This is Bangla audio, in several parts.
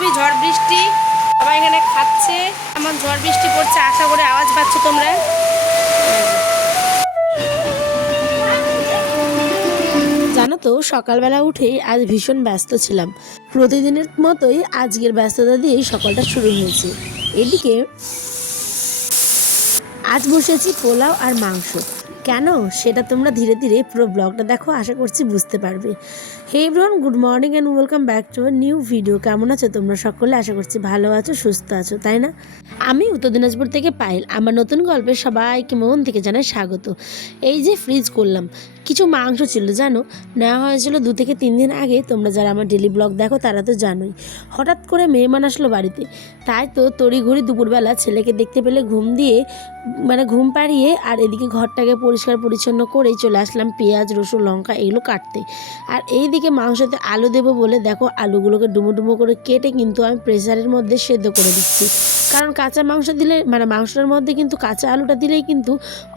খুবই ঝড় বৃষ্টি, সবাই এখানে খাচ্ছে, এমন ঝড় বৃষ্টি পড়ছে, আশা করে আওয়াজ পাচ্ছ তোমরা। জানো তো সকালবেলা উঠেই আজ ভীষণ ব্যস্ত ছিলাম। প্রতিদিনের মতোই আজকের ব্যস্ততা দিয়েই সকালটা শুরু হয়েছে। এদিকে আজ বসেছি পোলাও আর মাংস। কেন সেটা তোমরা ধীরে ধীরে পুরো ব্লগটা দেখো, আশা করছি বুঝতে পারবে। Hey everyone, good morning and welcome back to a new video. কেমন আছো তোমরা সকলে? আশা করছি ভালো আছো, সুস্থ আছো, তাই না? আমি উত্তর দিনাজপুর থেকে পায়েল। আমার নতুন গল্পে সবাইকে মন থেকে জানাই স্বাগত। এই যে ফ্রিজ করলাম, কিছু মাংস ছিল জানো, নেওয়া হয়েছিল 2 থেকে 3 দিন আগে। তোমরা যারা আমার ডেলি ব্লগ দেখো তারা তো জানোই। হঠাৎ করে মেহমান আসলো বাড়িতে, তাই তো তড়িঘড়ি দুপুরবেলা ছেলেকে দেখতে পেলে ঘুম পাড়িয়ে আর এদিকে ঘরটাকে পরিষ্কার পরিচ্ছন্ন করেই চলে আসলাম পেঁয়াজ রসুন লঙ্কা এগুলো কাটতে। আর এইদিকে মাংসতে আলু দেবো বলে দেখো আলুগুলোকে ডুমো ডুমো করে কেটে কিন্তু আমি প্রেসারের মধ্যে সেদ্ধ করে দিচ্ছি। কারণ কাঁচা মাংস দিলে মাংসটার মধ্যে কিন্তু কাঁচা আলুটা দিলেই কিন্তু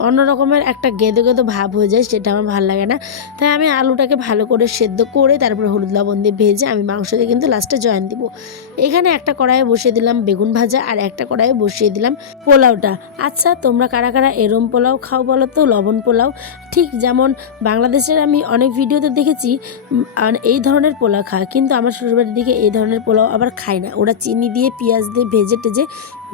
অন্য রকমের একটা গেদো গেদো ভাব হয়ে যায়, সেটা আমার ভালো লাগে না। তাই আমি আলুটাকে ভালো করে সেদ্ধ করে তারপরে হলুদ লবণ দিয়ে ভেজে আমি মাংসতে কিন্তু লাস্টে জয়েন দিব। এখানে একটা কড়াইয়ে বসিয়ে দিলাম বেগুন ভাজা আর একটা কড়াইয়ে বসিয়ে দিলাম পোলাওটা। আচ্ছা তোমরা কারা কারা এরম পোলাও খাও বলো তো? লবণ পোলাও, ঠিক যেমন বাংলাদেশের আমি অনেক ভিডিওতে দেখেছি এই ধরনের পোলাও খায়, কিন্তু আমার শ্বশুরবাড়ির দিকে এই ধরনের পোলাও আবার খায় না। ওরা চিনি দিয়ে পেঁয়াজ দিয়ে ভেজে টেজে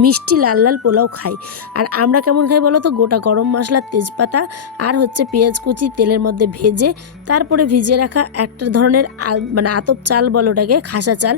মিষ্টি লাল লাল পোলাও খাই। আর আমরা কেমন খাই বলো তো? গোটা গরম মশলা, তেজপাতা আর হচ্ছে পেঁয়াজ কুচি তেলের মধ্যে ভেজে তারপরে ভিজিয়ে রাখা একটা ধরনের আতপ চাল বলো ওটাকে, খাসা চাল।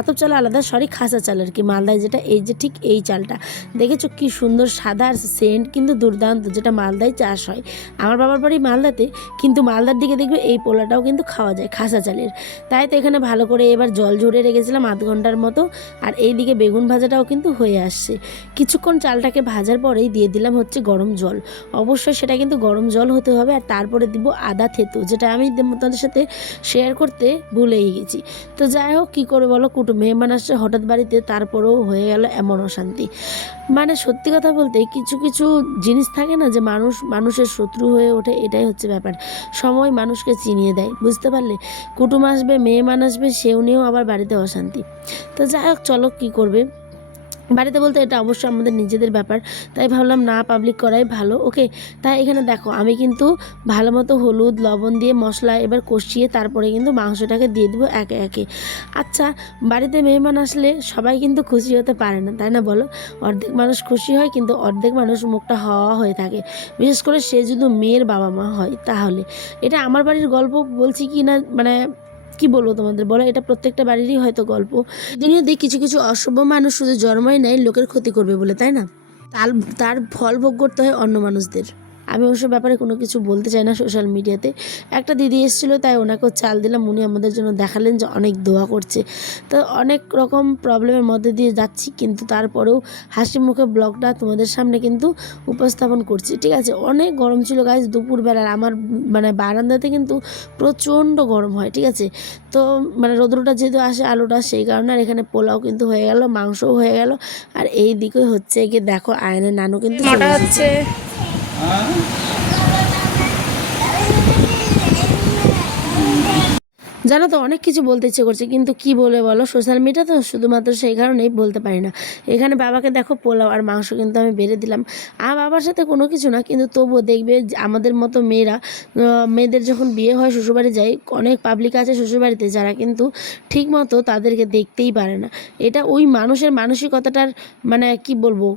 আতপ চাল আলাদা, সরি খাসা চাল আর কি, মালদায় যেটা, এই যে ঠিক এই চালটা দেখেছো কি সুন্দর সাদা আর সেন্ট কিন্তু দুর্দান্ত, যেটা মালদায় চাষ হয়। আমার বাবার বাড়ি মালদাতে, কিন্তু মালদার দিকে দেখবে এই পোলাটাও কিন্তু খাওয়া যায় খাসা চালের। তাই তো এখানে ভালো করে এবার জল ঝরে রেখেছিলাম আধ ঘন্টার মতো। আর এইদিকে বেগুন ভাজাটাও কিন্তু হয়ে আসছে। কিছুক্ষণ চালটাকে ভাজার পরেই দিয়ে দিলাম হচ্ছে গরম জল। অবশ্যই সেটা কিন্তু গরম জল হতে হবে। আর তারপরে দিব আদা থেতো, যেটা আমি তোমাদের সাথে শেয়ার করতে ভুলেই গেছি। তো যাই হোক, কী করে বলো, কুটুম মেহমান আসছে হঠাৎ বাড়িতে, তারপরেও হয়ে গেল এমন অশান্তি। সত্যি কথা বলতে কিছু কিছু জিনিস থাকে না যে মানুষের শত্রু হয়ে ওঠে, এটাই হচ্ছে ব্যাপার। সময় মানুষকে চিনিয়ে দেয়, বুঝতে পারলে? কুটুম আসবে, মেহমান আসবে, সেও নিয়েও আবার বাড়িতে অশান্তি। তো যাই হোক, চলো কী করবে, বাড়িতে বলতে এটা অবশ্যই আমাদের নিজেদের ব্যাপার, তাই ভাবলাম না পাবলিক করাই ভালো। ওকে, তাই এখানে দেখো আমি কিন্তু ভালো মতো হলুদ লবণ দিয়ে মশলা এবার কষিয়ে তারপরে কিন্তু মাংসটাকে দিয়ে দেবো একে একে। আচ্ছা, বাড়িতে মেহমান আসলে সবাই কিন্তু খুশি হতে পারে না, তাই না বলো? অর্ধেক মানুষ খুশি হয়, কিন্তু অর্ধেক মানুষ মুখটা হাওয়া হয়ে থাকে, বিশেষ করে সে যদি মেয়ের বাবা মা হয় তাহলে। এটা আমার বাড়ির গল্প বলছি কি না, কি বলবো তোমাদের বলো, এটা প্রত্যেকটা বাড়িরই হয়তো গল্প। দুনিয়াতে কিছু কিছু অসভ্য মানুষ শুধু জন্মই নেয় লোকের ক্ষতি করবে বলে, তাই না? তার তার ফল ভোগ করতে হয় অন্য মানুষদের। আমি ওসব ব্যাপারে কোনো কিছু বলতে চাই না সোশ্যাল মিডিয়াতে। একটা দিদি এসেছিলো, তাই ওনাকেও চাল দিলাম, উনি আমাদের জন্য দেখালেন যে অনেক দোয়া করছে। তো অনেক রকম প্রবলেমের মধ্যে দিয়ে যাচ্ছি, কিন্তু তারপরেও হাসি মুখে ব্লগটা তোমাদের সামনে কিন্তু উপস্থাপন করছি, ঠিক আছে? অনেক গরম ছিল গাইজ দুপুরবেলার, আমার বারান্দাতে কিন্তু প্রচণ্ড গরম হয়, ঠিক আছে? তো রৌদ্রটা যেহেতু আসে আলোটা, সেই কারণে। আর এখানে পোলাও কিন্তু হয়ে গেল, মাংসও হয়ে গেল। আর এই দিকে হচ্ছে গিয়ে দেখো আয়নের নানু কিন্তু চলে এসেছে। জানো তো অনেক কিছু বলতে ইচ্ছে করছে, কিন্তু কি বলে বলো, সোশ্যাল মিডিয়া তো শুধুমাত্র সেই কারণেই বলতে পারি না। এখানে বাবাকে দেখো পোলাও আর মাংস কিন্তু আমি বেড়ে দিলাম। আর বাবার সাথে কোনো কিছু না, কিন্তু তবুও দেখবে আমাদের মতো মেয়েদের যখন বিয়ে হয় শ্বশুরবাড়ি যায়, অনেক পাবলিক আছে শ্বশুরবাড়িতে যারা কিন্তু ঠিক মতো তাদেরকে দেখতেই পারে না। এটা ওই মানুষের মানসিকতাটার কি বলবো,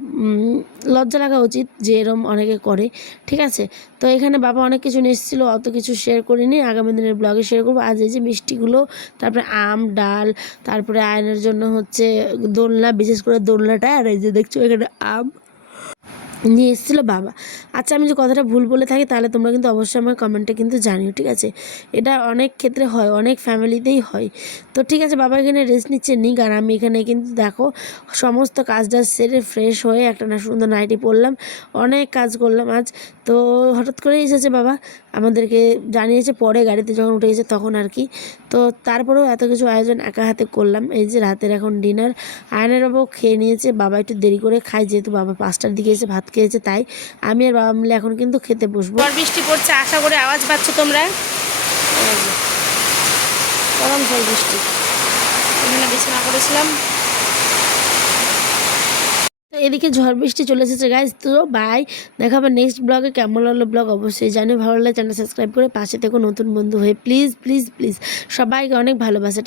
লজ্জা লাগা উচিত যে এরম অনেকে করে, ঠিক আছে? তো এখানে বাবা অনেক কিছু নিয়ে এসেছিলো, অত কিছু শেয়ার করিনি, আগামী দিনের ব্লগে শেয়ার করবো। আজ এই যে মিষ্টিগুলো, তারপরে আম ডাল, তারপরে আয়নের জন্য হচ্ছে দোলনা, বিশেষ করে দোলনাটা, আর এই যে দেখছো এখানে আম নিয়ে এসেছিলো বাবা। আচ্ছা, আমি যে কথাটা ভুল বলে থাকি তাহলে তোমরা কিন্তু অবশ্যই আমার কমেন্টে কিন্তু জানিও, ঠিক আছে? এটা অনেক ক্ষেত্রে হয়, অনেক ফ্যামিলিতেই হয়। তো ঠিক আছে, বাবা এখানে রেস্ট নিচ্ছে নিক, আর আমি এখানে কিন্তু দেখো সমস্ত কাজটা সেরে ফ্রেশ হয়ে একটা সুন্দর নাইটি পরলাম, অনেক কাজ করলাম আজ। তো হঠাৎ করে এসেছে বাবা, আমাদেরকে জানিয়েছে পরে গাড়িতে যখন উঠে গেছে তখন আর কি। তো তারপরেও এত কিছু আয়োজন একা হাতে করলাম। এই যে রাতের এখন ডিনার, আয়নের বাবাও খেয়ে নিয়েছে, বাবা একটু দেরি করে খায়, যেহেতু বাবা 5টার দিকে এসে ভাত খেয়েছে, তাই আমি আর বাবা মিলে এখন কিন্তু খেতে বসবো। বৃষ্টি পড়ছে, আশা করে আওয়াজ পাচ্ছ তোমরা, গরম জল বৃষ্টি। এখানে বিছানা করেছিলাম। তো এদিকে ঝড় বৃষ্টি চলে এসেছে গাইজ। তো বাই, দেখা হবে নেক্সট ব্লগে। কেমন লাগলো ব্লগ অবশ্যই জানি, ভালো লাগলে চ্যানেল সাবস্ক্রাইব করে পাশে থেকো নতুন বন্ধু হয়ে। প্লিজ প্লিজ প্লিজ সবাইকে অনেক ভালোবাসা।